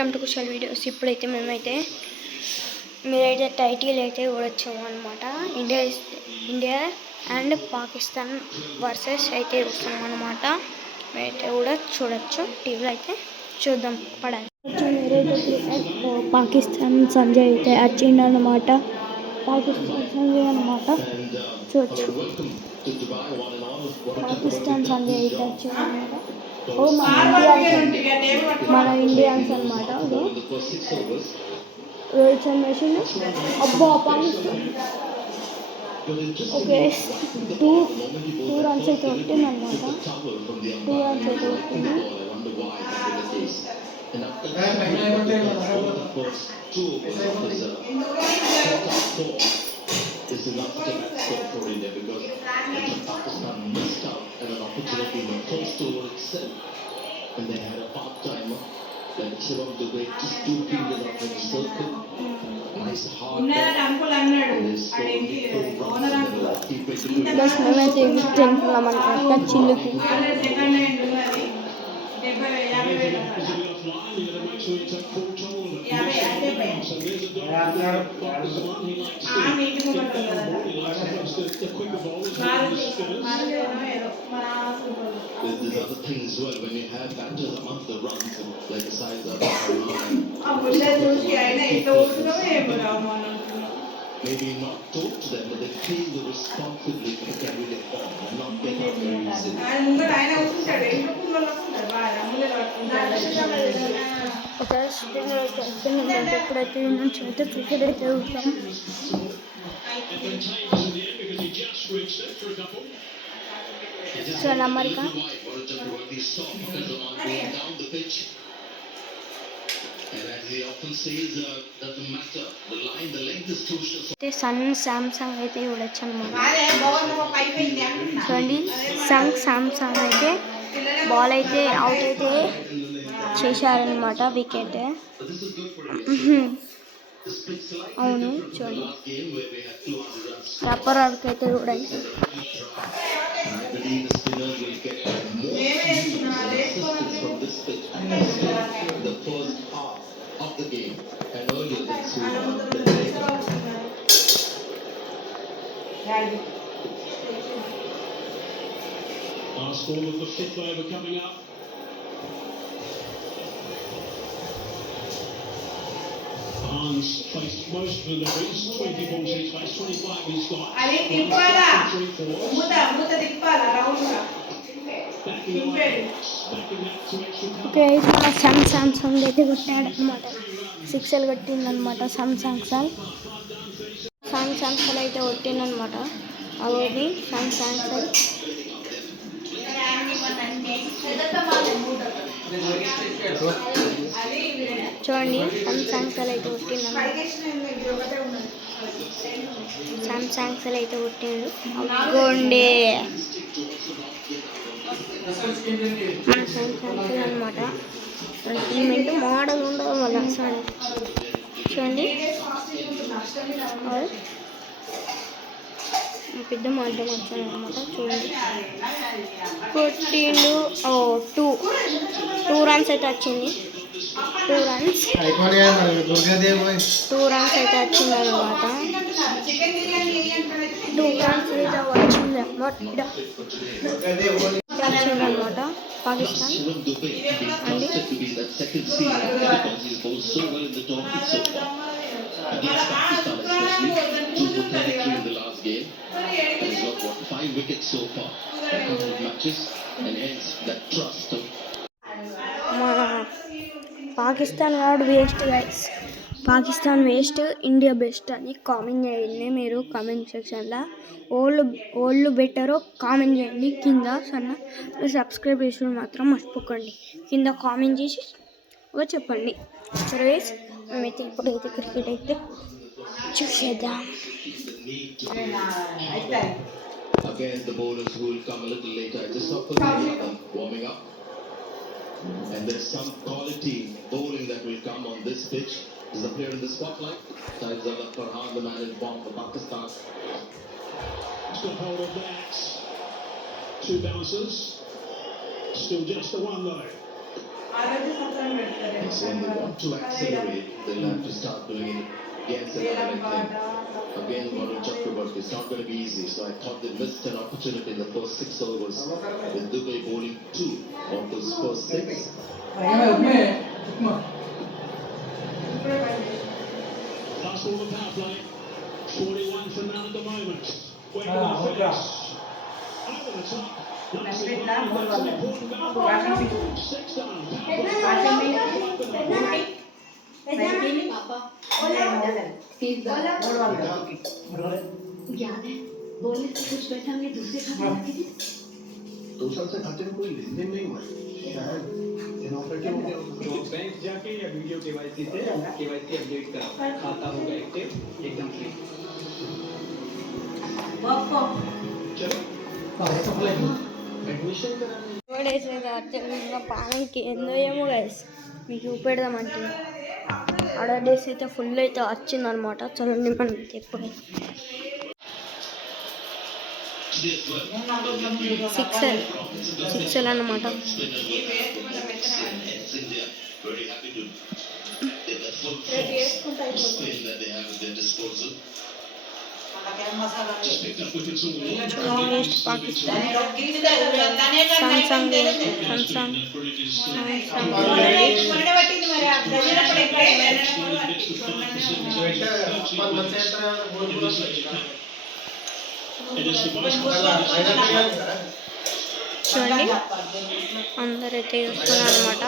Welcome to Kushal వీడియోస్. ఇప్పుడైతే మేమైతే మీరైతే టైటిల్ అయితే చూడొచ్చాము అనమాట. ఇండియా అండ్ పాకిస్తాన్ వర్సెస్ అయితే వస్తున్నాం అనమాట. మీరైతే కూడా చూడొచ్చు, టీవీలో అయితే చూద్దాం పడాలి. మీరైతే పాకిస్తాన్ సంజయ్ అయితే వచ్చిండనమాట. పాకిస్తాన్ సంజయ్ అనమాట చూడొచ్చు. పాకిస్తాన్ సంజయ్ అయితే వచ్చిందనమాట. ఓ మన ఇండియన్స్ అనమాట. రోహిత్ శర్మ వేసిండు. అబ్బా పాకిస్తాన్ ఓకే 2 రన్స్ అయితే కొట్టింది అనమాట. 2 రన్స్ అయితే కొట్టింది. This is not such a bad score for India because Pakistan missed out at an opportunity in the first over itself, and they had a part-timer like Shivam Dubey just 2 fingers off the circle. Nice hard best moment in 10 kilometers చిల్లుకి There's other things as well when you have batters amongst the runs and like the size of maybe not talk to them, but they feel the responsibility to carry their form and not get out very easily. ఎప్పుడైతే నుంచి అయితే క్రికెట్ అయితే చూస్తాం. చూడండి America Samsung అయితే చూడొచ్చు అనమాట. చూడండి శాంసంగ్ అయితే బాల్ అయితే అవుట్ అయితే చేశారనమాట, వికెట్. అవును చూడండి రబ్బర్ వరకు అయితే చూడండి. Last ball of the 5th over coming up. Hans faced most of the deliveries, 20 balls he's faced, 25 he's got. Okay మన శాంసంగ్ అయితే కొట్టాడు అనమాట. 6 కొట్టిందనమాట శాంసంగ్ అయితే కొట్టిందనమాట. అది శాంసంగ్ చూడండి శాంసంగ్ అయితే కొట్టిందనమాట. శాంసంగ్ అయితే కొట్టిండు. అగ్గోండి మన శాంసంగ్ అనమాట. ట్రీట్మెంట్ మోడల్ ఉండదు వాళ్ళ చూడండి. పెద్ద మాటం వచ్చాను అనమాట. చూడండి కొట్టిండు. 2 రన్స్ అయితే వచ్చింది. 2 రన్స్ అయితే వచ్చింది అనమాట. 2 రన్స్ అయితే వచ్చింది అనమాట పాకిస్తాన్ అండి. పాకిస్తాన్ వాడు waste guys. Pakistan waste, India best అని కామెంట్ చేయండి మీరు కామెంట్ సెక్షన్లో. ఓళ్ళు బెటరో కామెంట్ చేయండి కింద. మీరు సబ్స్క్రైబ్ చేసుకుని మాత్రం మర్చిపోకండి. కింద కామెంట్ చేసి చెప్పండి. సరే మేమైతే ఇప్పుడైతే క్రికెట్ అయితే చూసేద్దాం. Again, the bowlers who will come a little later. I just saw warming up, and there's some quality bowling that will come on this pitch. Is a player in the spotlight. Saeed Zada Farhan, the man in form for Pakistan. He's got hold of that. 2 bouncers. Still just the one though. So when they want to accelerate, they'll have to start doing it against another like them. Again, Varun Chakrabarti. It's not going to be easy. So I thought they missed an opportunity in the first 6 overs with Dubai bowling 2 of those first 6. Last ball of power play. 41 for none at the moment. Where can we finish? Over the top. That's an important goal. Sexton. याद है बोले से कुछ पैसा हमने दूसरे खाते में रखे थे 2 साल से खाते में कोई लेन देन नहीं हुआ है। इनऑपरेटिव हो गया तो बैंक जाके या वीडियो केवाईसी से केवाईसी अपडेट कराओ खाता होगा एक्टिव एकदम फ्री एडमिशन कराने వేసేది అత్యంత పానంకి ఏందో ఏమో గైస్ మీకు చూపెడదామంటే ఆడ డేస్ అయితే ఫుల్ అయితే వచ్చిందనమాట చూడండి మనం ఎప్పుడు 6L అన్నమాట very happy to get that full spin that they have at their disposal. Just picked up wickets all along. East Pakistan Samsung చూడండి అందరైతే చూస్తున్నారు అనమాట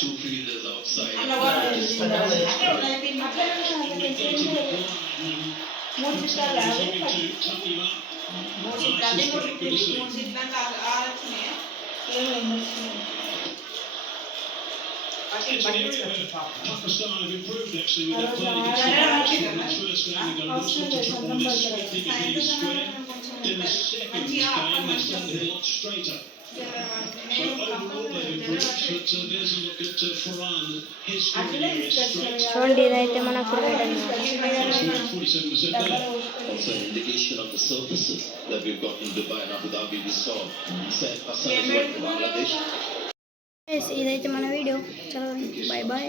Two fielders outside. It's an area where Pakistan have improved actually with their play against the Bangladesh. In the first game they got a lot of trouble on this thinking he was square. In the second game they started to hit a lot straighter. So overall they've improved, but there's a look at Farhan. His scoring area is straight. చూడండి ఇదైతే మన క్రికెట్ అన్నమాట 47% there. Also an indication of the surfaces that we've got in Dubai and Abu Dhabi. We saw Saif Hassan as well in Bangladesh. ఇదైతే మన వీడియో చలో bye bye